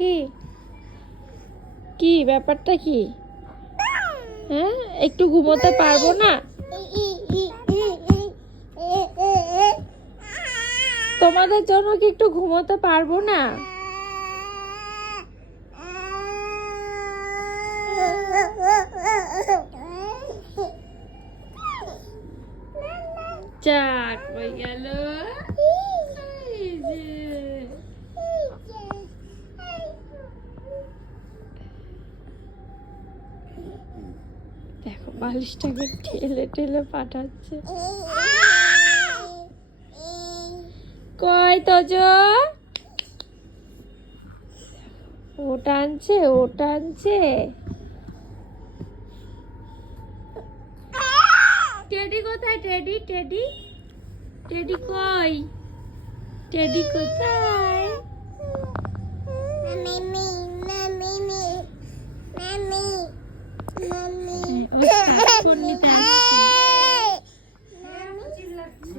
কি কি ব্যাপারটা কি? হ্যাঁ, একটু ঘুমোতে পারবো না? তোমাদের জন্য কি একটু ঘুমোতে পারবো না? যাক, হয়ে গেল। এই যে। দেখো বালিশটাকে ঠেলে ঠেলে পাঠাচ্ছে। কই তোজো? ও টানছে, ও টানছে। টেডি কোথায়? টেডি টেডি টেডি কই? টেডি কোথায়? ও